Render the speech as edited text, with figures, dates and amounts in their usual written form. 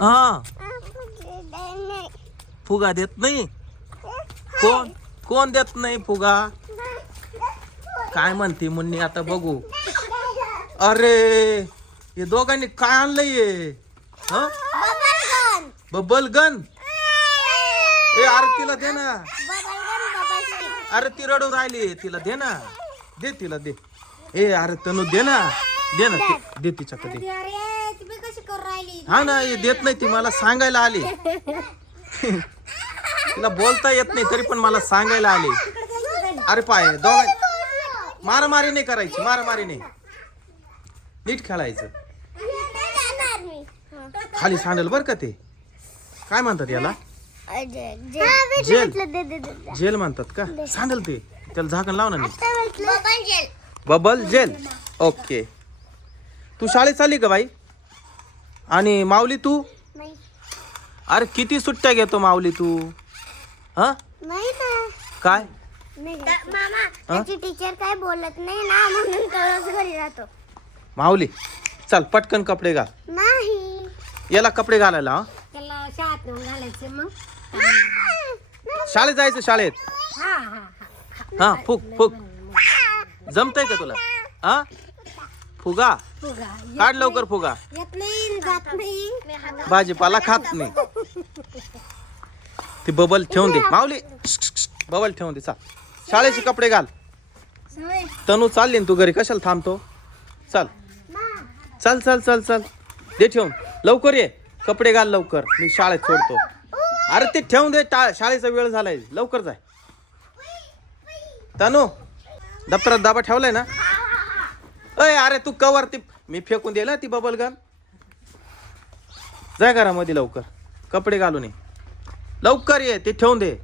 हा फुगा देत नाही. कोण कोण देत नाही फुगा? काय म्हणते मुन्नी आता बघू. अरे हे दोघांनी काय आणलंय? Bubble gun. ए अरे तिला दे ना. अरे ती रडू राहिली, तिला दे ना. दे तिला दे. ए अरे तनू दे ना. दे ना दे तिच्याकडे. हा ना हे देत नाही ती, मला सांगायला आली. तिला बोलता येत नाही तरी पण मला सांगायला आली. अरे पाय दोघां मारामारी नाही करायची, मारामारी नाही, नीट खेळायचं. खाली सांडेल बर का ते. काय म्हणतात याला? जेल. जेल म्हणतात का? सांडेल ते. त्याला झाकण लाव ना नीट. Bubble gel. ओके. तू शाळेत चालली का बाई? आणि माऊली तू? अरे किती सुट्ट्या घेतो माऊली तू? हा काय मामा टीचर काय बोलत नाही ना म्हणून तळस घरी राहतो. माऊली चल पटकन कपडे घाल. नाही याला कपडे घालायला. हा त्याला शाळेत नेऊन घालायचे मग. शाळेत जायचं शाळेत. हा फुक फुक जमतय का तुला? हा फुगा काढ लवकर फुगा. येत नाही जात नाही. भाजीपाला खात नाही. ती बबल ठेवून दे माऊली. बबल ठेवून दे. चाल शाळेचे कपडे घाल. तनू चालली ना तू घरी, कशाला थांबतो? चल चल चल चल चल दे ठेवून. लवकर ये, कपडे घाल लवकर, मी शाळेत सोडतो. अरे ते ठेवून दे, शाळेचा वेळ झालाय, लवकर जाय. तनू दप्तरात दाबा ठेवलाय ना? अय अरे तू कवर ती मी फेकून दिला ती बबल गन. जाय घरामध्ये लवकर, कपडे घालून ये. लवकर ये, ते ठेवून दे.